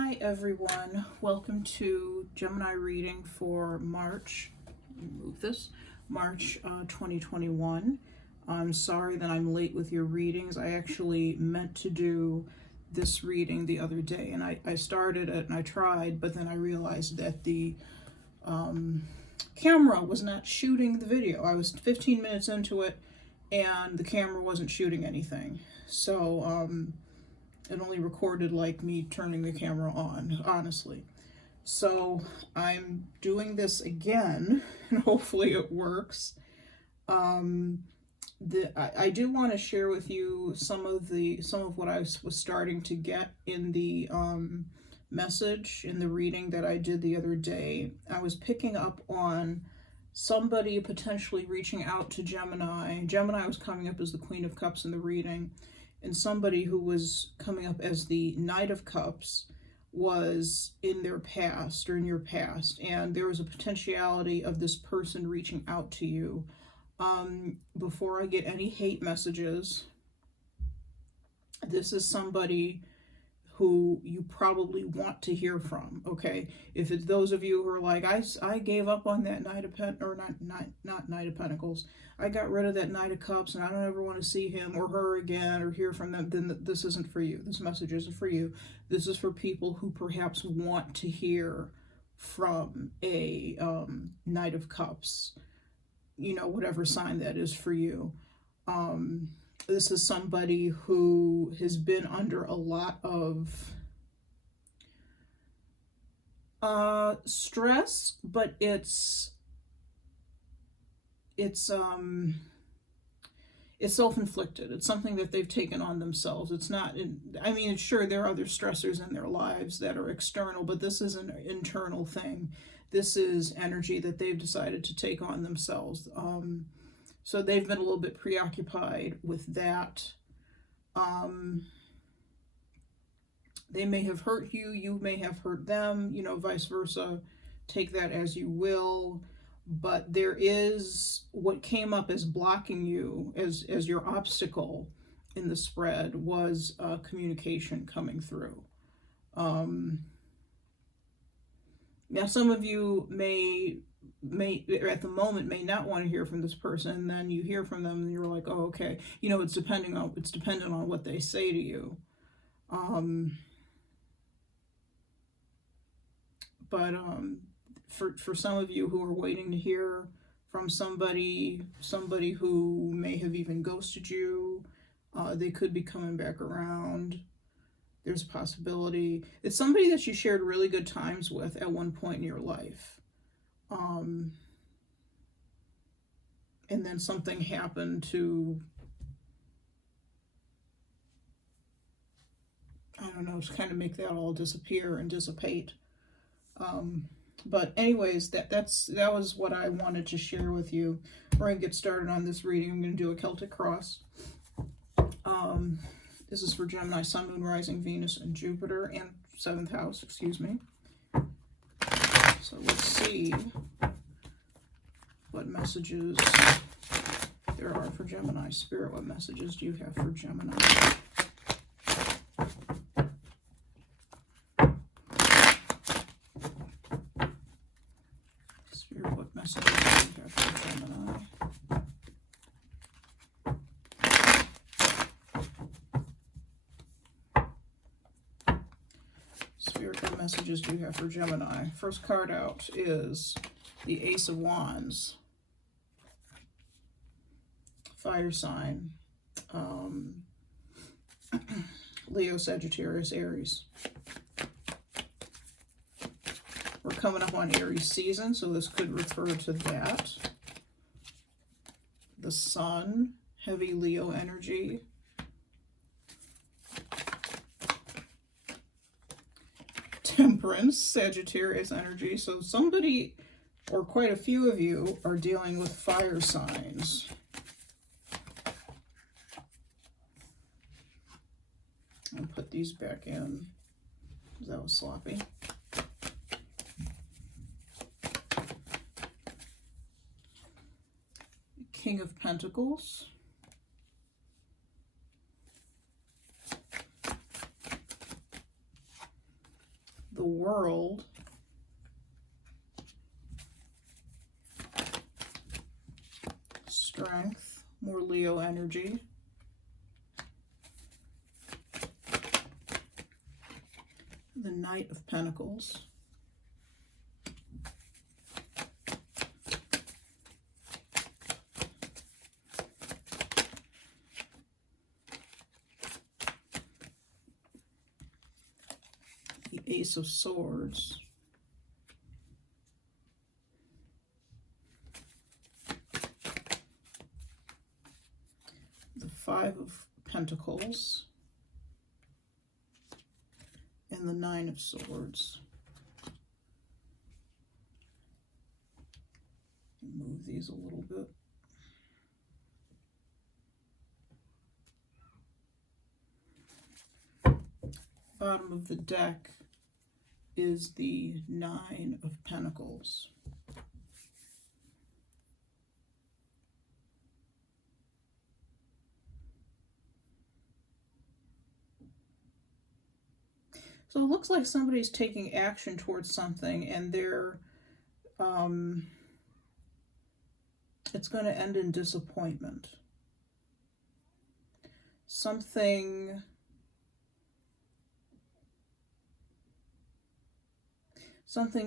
Hi everyone, welcome to Gemini reading for March, move this, March 2021. I'm sorry that I'm late with your readings. I actually meant to do this reading the other day and I started it and I tried, but then I realized that the camera was not shooting the video. I was 15 minutes into it and the camera wasn't shooting anything. So it only recorded like me turning the camera on, honestly. So I'm doing this again and hopefully it works. I do want to share with you some of what I was starting to get in the message in the reading that I did the other day. I was picking up on somebody potentially reaching out to Gemini. Gemini was coming up as the Queen of Cups in the reading, and somebody who was coming up as the Knight of Cups was in their past or in your past, and there was a potentiality of this person reaching out to you. Before I get any hate messages, this is somebody who you probably want to hear from, okay? If it's those of you who are like, I gave up on that Knight of not Knight of Pentacles, I got rid of that Knight of Cups and I don't ever want to see him or her again or hear from them, then this isn't for you. This message isn't for you. This is for people who perhaps want to hear from a Knight of Cups, you know, whatever sign that is for you. This is somebody who has been under a lot of stress, but it's self-inflicted. It's something that they've taken on themselves. It's not, I mean, sure, there are other stressors in their lives that are external, but this is an internal thing. This is energy that they've decided to take on themselves. So they've been a little bit preoccupied with that. They may have hurt you, you may have hurt them, you know, vice versa. Take that as you will. But there is what came up as blocking you, as your obstacle in the spread was communication coming through. Now, some of you may at the moment may not want to hear from this person, and then you hear from them and you're like, oh, okay, you know, it's dependent on what they say to you. For some of you who are waiting to hear from somebody who may have even ghosted you, they could be coming back around. There's a possibility it's somebody that you shared really good times with at one point in your life. And then something happened to, I don't know, to kind of make that all disappear and dissipate. But anyways, that was what I wanted to share with you. We're gonna get started on this reading. I'm gonna do a Celtic cross. This is for Gemini, Sun, Moon, Rising, Venus, and Jupiter, and 7th house, excuse me. So let's see what messages there are for Gemini. Spirit, what messages do you have for Gemini? Spirit, what messages do you have for Gemini? Spirit, what messages do you have for Gemini? First card out is the Ace of Wands. Fire sign. Leo, Sagittarius, Aries. We're coming up on Aries season, so this could refer to that. The Sun, heavy Leo energy. Temperance, Sagittarius energy. So somebody, or quite a few of you, are dealing with fire signs. I'll put these back in, because that was sloppy. King of Pentacles. the World, Strength, more Leo energy, the Knight of Pentacles, the Ace of Swords, the Five of Pentacles, and the Nine of Swords. Move these a little bit. Bottom of the deck is the Nine of Pentacles. So it looks like somebody's taking action towards something, and they're, it's going to end in disappointment. Something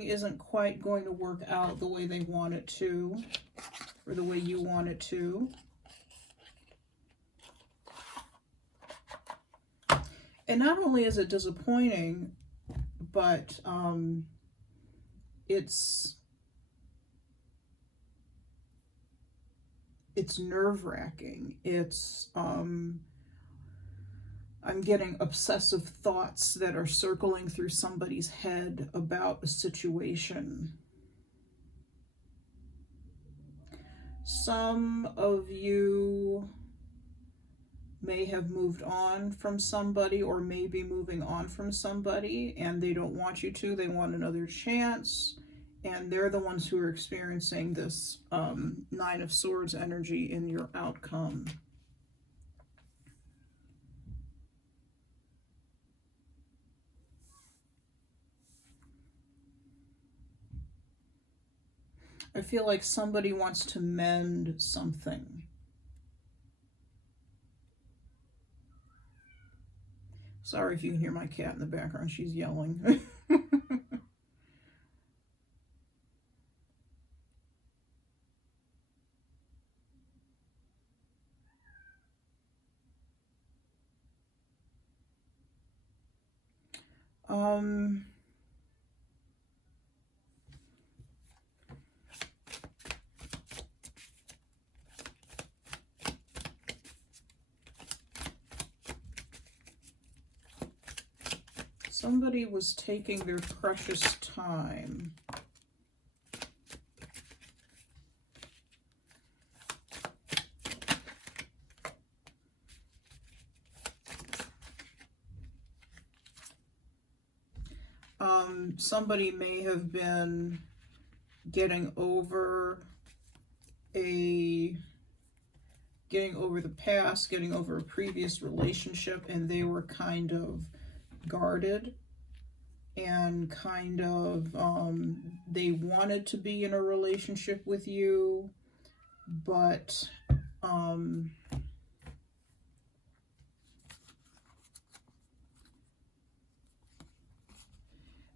isn't quite going to work out the way they want it to, or the way you want it to. And not only is it disappointing, but it's nerve-wracking. I'm getting obsessive thoughts that are circling through somebody's head about a situation. Some of you may have moved on from somebody, or may be moving on from somebody, and they don't want you to. They want another chance, and they're the ones who are experiencing this Nine of Swords energy in your outcome. I feel like somebody wants to mend something. Sorry if you can hear my cat in the background. She's yelling. Somebody was taking their precious time. Somebody may have been getting over the past, getting over a previous relationship, and they were kind of guarded and kind of they wanted to be in a relationship with you, but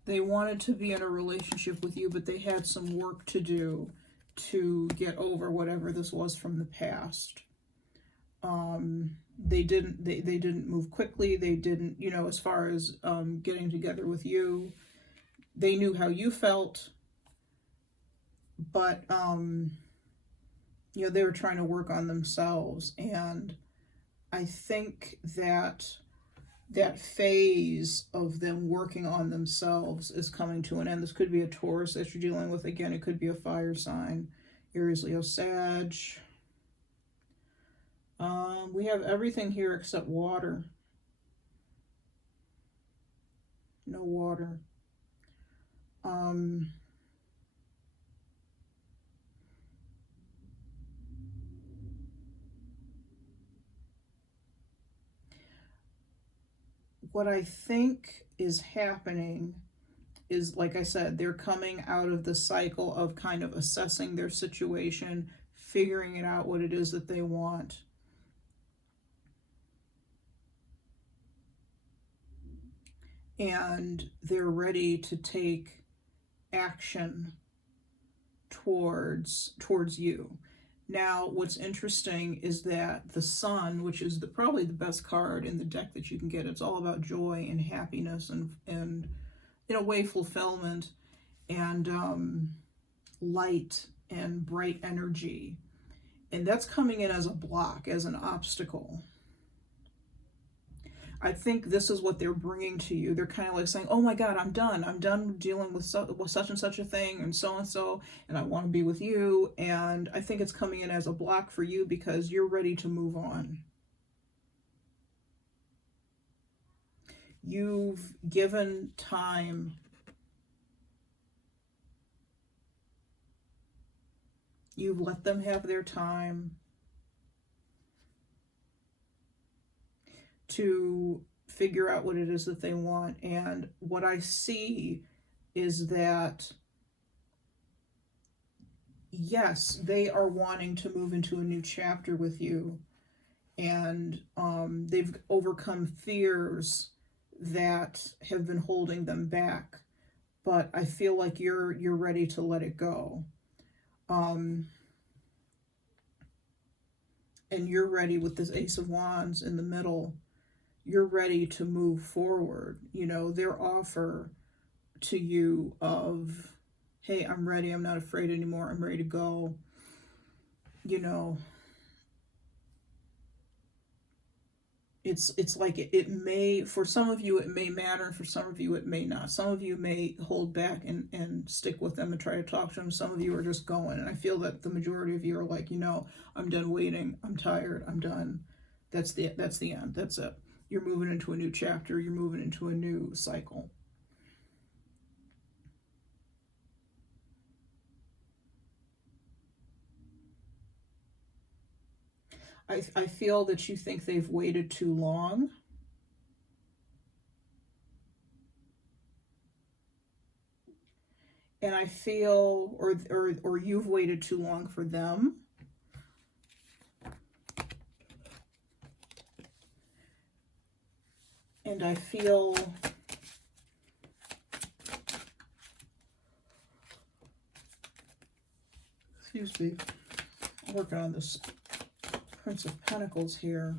they wanted to be in a relationship with you, but they had some work to do to get over whatever this was from the past. They didn't move quickly. They didn't, you know, as far as getting together with you. They knew how you felt, but you know, they were trying to work on themselves. And I think that phase of them working on themselves is coming to an end. This could be a Taurus that you're dealing with. Again, it could be a fire sign. Aries, Leo, Sag. We have everything here except water. No water. What I think is happening is, like I said, they're coming out of the cycle of kind of assessing their situation, figuring it out what it is that they want. And they're ready to take action towards you. Now, what's interesting is that the Sun, which is probably the best card in the deck that you can get, it's all about joy and happiness and in a way, fulfillment and light and bright energy. And that's coming in as a block, as an obstacle. I think this is what they're bringing to you. They're kind of like saying, oh my God, I'm done dealing with such and such a thing and so, and I want to be with you. And I think it's coming in as a block for you because you're ready to move on. You've given time. You've let them have their time to figure out what it is that they want. And what I see is that, yes, they are wanting to move into a new chapter with you. And they've overcome fears that have been holding them back. But I feel like you're ready to let it go. And you're ready with this Ace of Wands in the middle. You're ready to move forward. You know, their offer to you of, hey, I'm ready. I'm not afraid anymore. I'm ready to go. You know, it's like it may, for some of you, it may matter. For some of you, it may not. Some of you may hold back and stick with them and try to talk to them. Some of you are just going. And I feel that the majority of you are like, you know, I'm done waiting. I'm tired. I'm done. That's the end. That's it. You're moving into a new chapter. You're moving into a new cycle. I feel that you think they've waited too long. And I feel, or you've waited too long for them. And I feel excuse me, I'm working on this Prince of Pentacles here.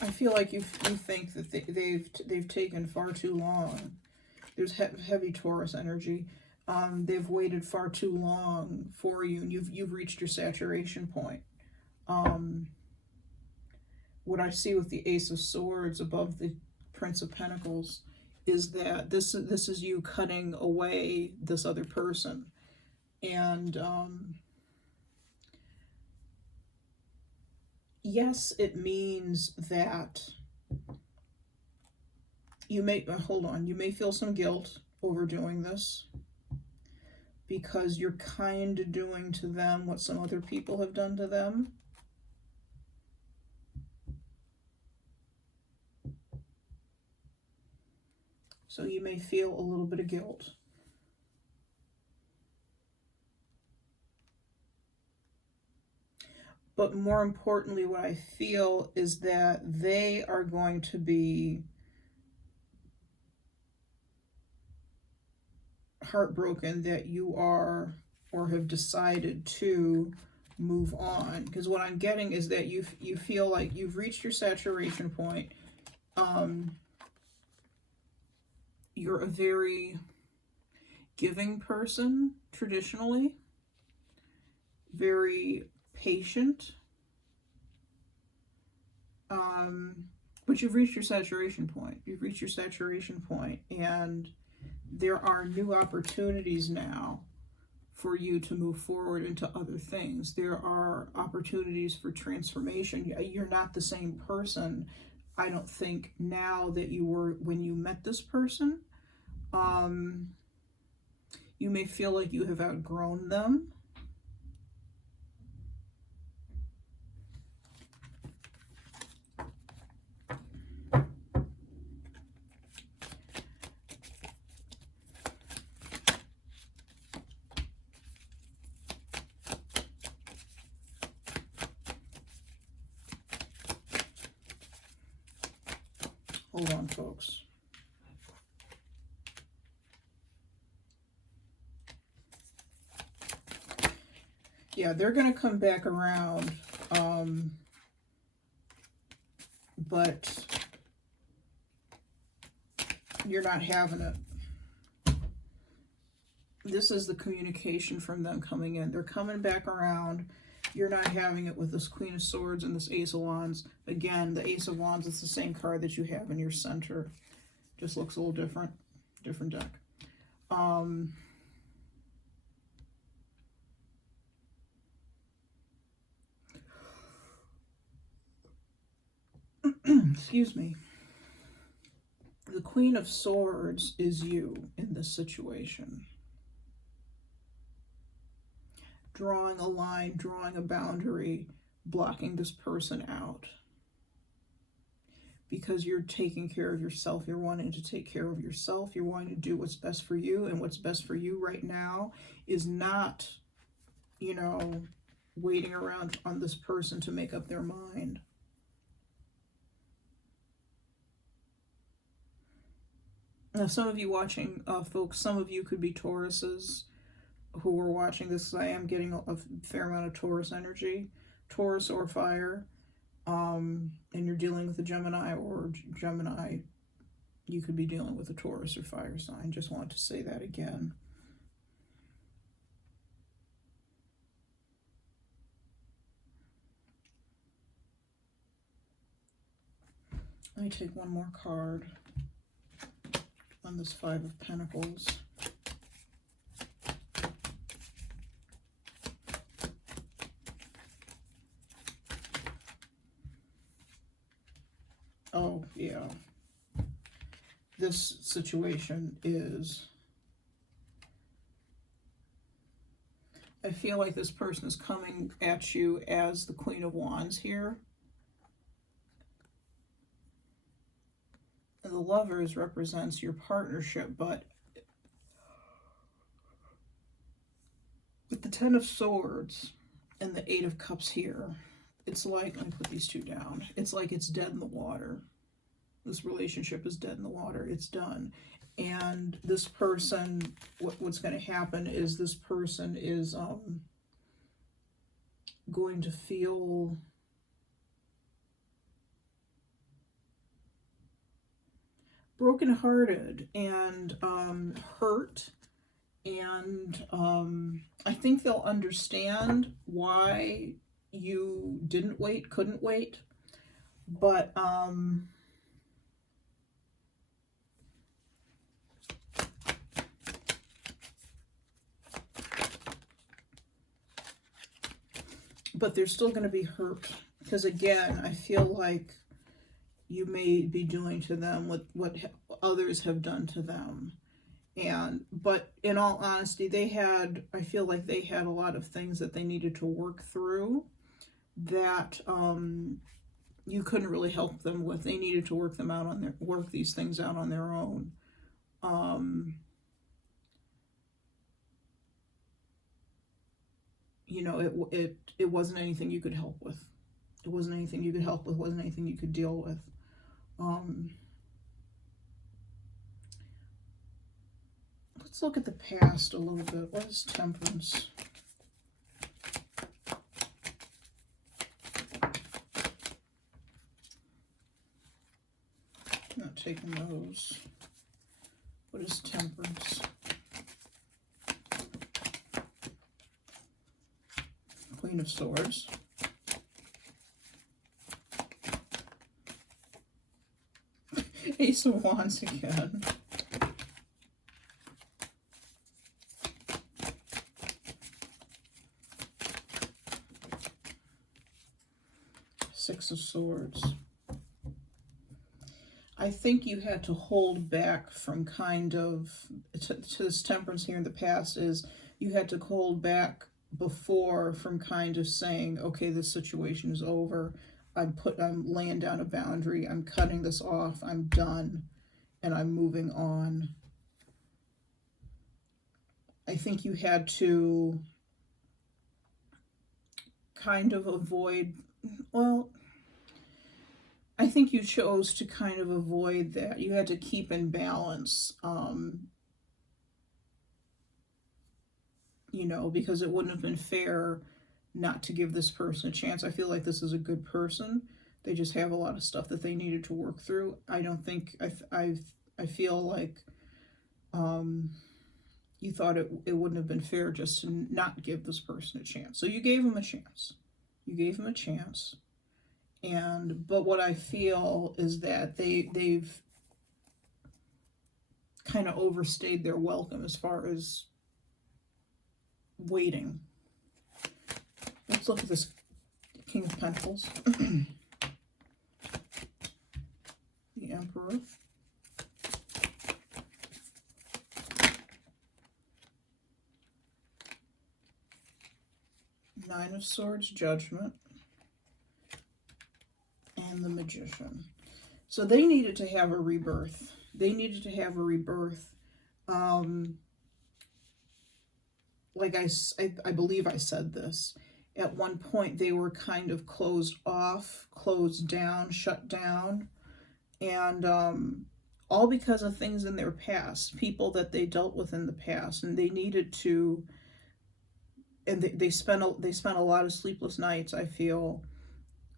I feel like you think that they've taken far too long. There's heavy Taurus energy. They've waited far too long for you, and you've reached your saturation point. What I see with the Ace of Swords above the Prince of Pentacles is that this is you cutting away this other person. And yes, it means that you may, you may feel some guilt over doing this because you're kind of doing to them what some other people have done to them. So you may feel a little bit of guilt. But more importantly, what I feel is that they are going to be heartbroken that you are or have decided to move on. Because what I'm getting is that you feel like you've reached your saturation point. You're a very giving person, traditionally. Very patient. But you've reached your saturation point. You've reached your saturation point, and there are new opportunities now for you to move forward into other things. There are opportunities for transformation. You're not the same person, I don't think, now that you were when you met this person. You may feel like you have outgrown them. Hold on, folks. Yeah, they're going to come back around, but you're not having it. This is the communication from them coming in. They're coming back around. You're not having it with this Queen of Swords and this Ace of Wands. Again, the Ace of Wands is the same card that you have in your center. Just looks a little different. Different deck. Excuse me. The Queen of Swords is you in this situation. Drawing a line, drawing a boundary, blocking this person out. Because you're taking care of yourself. You're wanting to take care of yourself. You're wanting to do what's best for you. And what's best for you right now is not, you know, waiting around on this person to make up their mind. Now, some of you watching, folks, some of you could be Tauruses who are watching this. I am getting a fair amount of Taurus energy, Taurus or fire, and you're dealing with a Gemini, or Gemini, you could be dealing with a Taurus or fire sign. Just want to say that again. Let me take one more card on this Five of Pentacles. Oh, yeah. This situation is... I feel like this person is coming at you as the Queen of Wands here. And the Lovers represents your partnership, but with the Ten of Swords and the Eight of Cups here, it's like, let me put these two down. It's like it's dead in the water. This relationship is dead in the water. It's done. And this person, what's going to happen is this person is going to feel brokenhearted and hurt, and I think they'll understand why you didn't wait, couldn't wait, but they're still going to be hurt, because again, I feel like you may be doing to them what others have done to them. But in all honesty, I feel like they had a lot of things that they needed to work through that you couldn't really help them with. They needed to work these things out on their own. You know, it wasn't anything you could help with. It wasn't anything you could help with, wasn't anything you could deal with. Let's look at the past a little bit. What is Temperance? Not taking those. What is Temperance? Queen of Swords. Ace of Wands again. Six of Swords. I think you had to hold back from kind of, to this Temperance here in the past, is you had to hold back before from kind of saying, okay, this situation is over. I'm laying down a boundary. I'm cutting this off. I'm done. And I'm moving on. I think you had to kind of avoid, well, I think you chose to kind of avoid that. You had to keep in balance, you know, because it wouldn't have been fair not to give this person a chance. I feel like this is a good person. They just have a lot of stuff that they needed to work through. I don't think, I feel like you thought it wouldn't have been fair just to not give this person a chance. So you gave him a chance. You gave him a chance. But what I feel is that they've kind of overstayed their welcome as far as waiting. Let's look at this King of Pentacles. The Emperor. Nine of Swords, Judgment. And the Magician. So they needed to have a rebirth. They needed to have a rebirth. Like I believe I said this. At one point, they were kind of closed off, closed down, shut down. And all because of things in their past, people that they dealt with in the past. And they needed to, and they spent a lot of sleepless nights, I feel,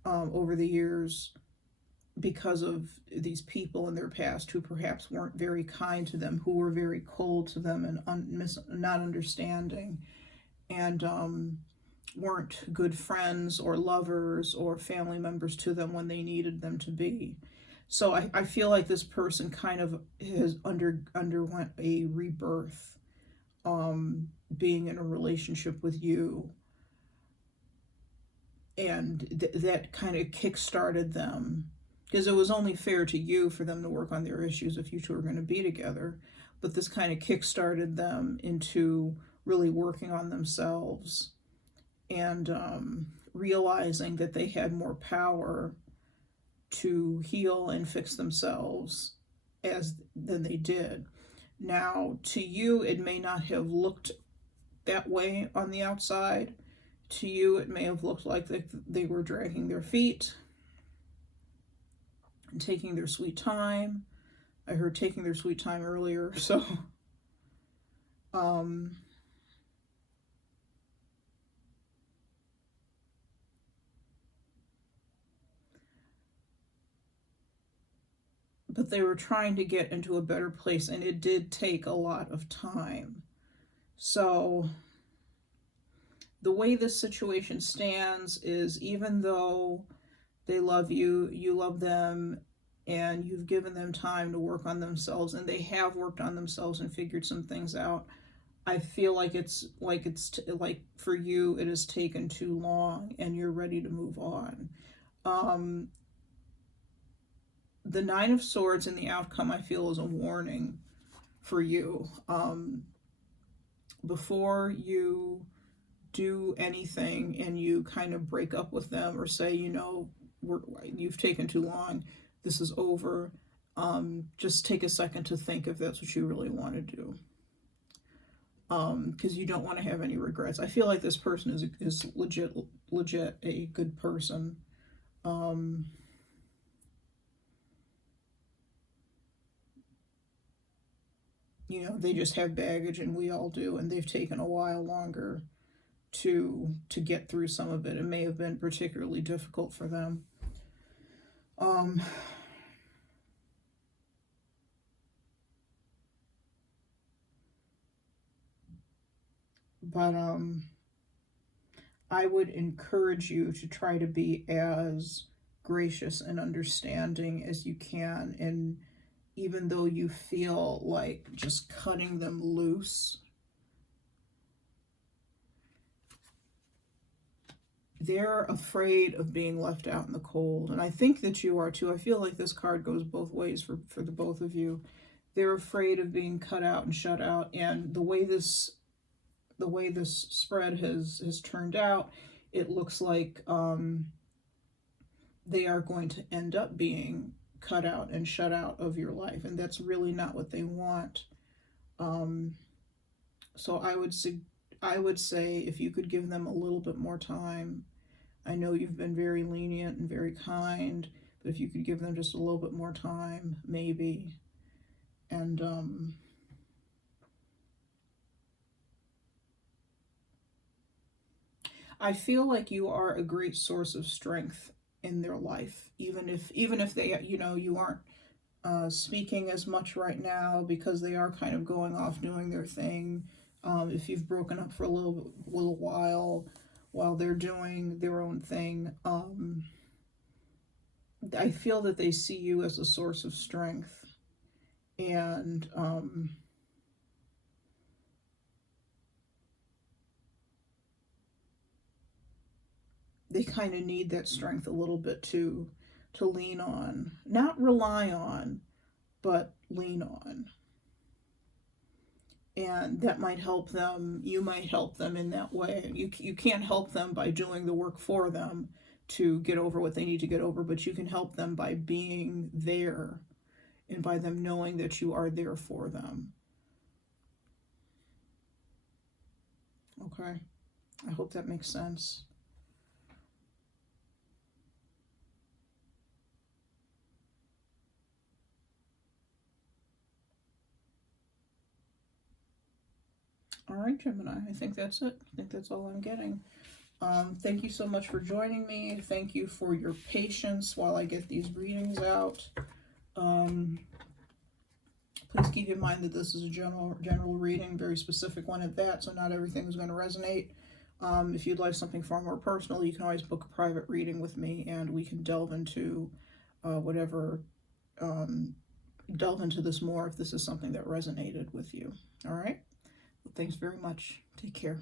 over the years because of these people in their past who perhaps weren't very kind to them, who were very cold to them and not understanding, and weren't good friends or lovers or family members to them when they needed them to be. So I feel like this person kind of has underwent a rebirth, being in a relationship with you. And that kind of kick-started them, because it was only fair to you for them to work on their issues if you two were going to be together. But this kind of kick-started them into really working on themselves and realizing that they had more power to heal and fix themselves than they did. Now, to you, it may not have looked that way on the outside. To you, it may have looked like they were dragging their feet and taking their sweet time. I heard taking their sweet time earlier, so but they were trying to get into a better place, and it did take a lot of time. So the way this situation stands is, even though they love you, you love them, and you've given them time to work on themselves, and they have worked on themselves and figured some things out, I feel like it's for you, it has taken too long, and you're ready to move on. The Nine of Swords in the outcome, I feel, is a warning for you. Before you do anything and you kind of break up with them or say, you know, you've taken too long, this is over, just take a second to think if that's what you really want to do, because you don't want to have any regrets. I feel like this person is legit a good person. You know, they just have baggage, and we all do, and they've taken a while longer to get through some of it. It may have been particularly difficult for them. But I would encourage you to try to be as gracious and understanding as you can, and even though you feel like just cutting them loose, they're afraid of being left out in the cold. And I think that you are too. I feel like this card goes both ways for the both of you. They're afraid of being cut out and shut out. And the way this spread has turned out, it looks like they are going to end up being cut out and shut out of your life, and that's really not what they want. So I would say if you could give them a little bit more time. I know you've been very lenient and very kind, But if you could give them just a little bit more time, maybe. And I feel like you are a great source of strength in their life, even if they, you know, you aren't speaking as much right now because they are kind of going off doing their thing. If you've broken up for a little while they're doing their own thing, I feel that they see you as a source of strength, and they kind of need that strength a little bit to lean on, not rely on, but lean on. And that might help them. You might help them in that way. You can't help them by doing the work for them to get over what they need to get over, but you can help them by being there and by them knowing that you are there for them. Okay, I hope that makes sense. All right, Gemini, I think that's it. I think that's all I'm getting. Thank you so much for joining me. Thank you for your patience while I get these readings out. Please keep in mind that this is a general reading, very specific one at that, so not everything is going to resonate. If you'd like something far more personal, you can always book a private reading with me, and we can delve into delve into this more if this is something that resonated with you. All right? Well, thanks very much. Take care.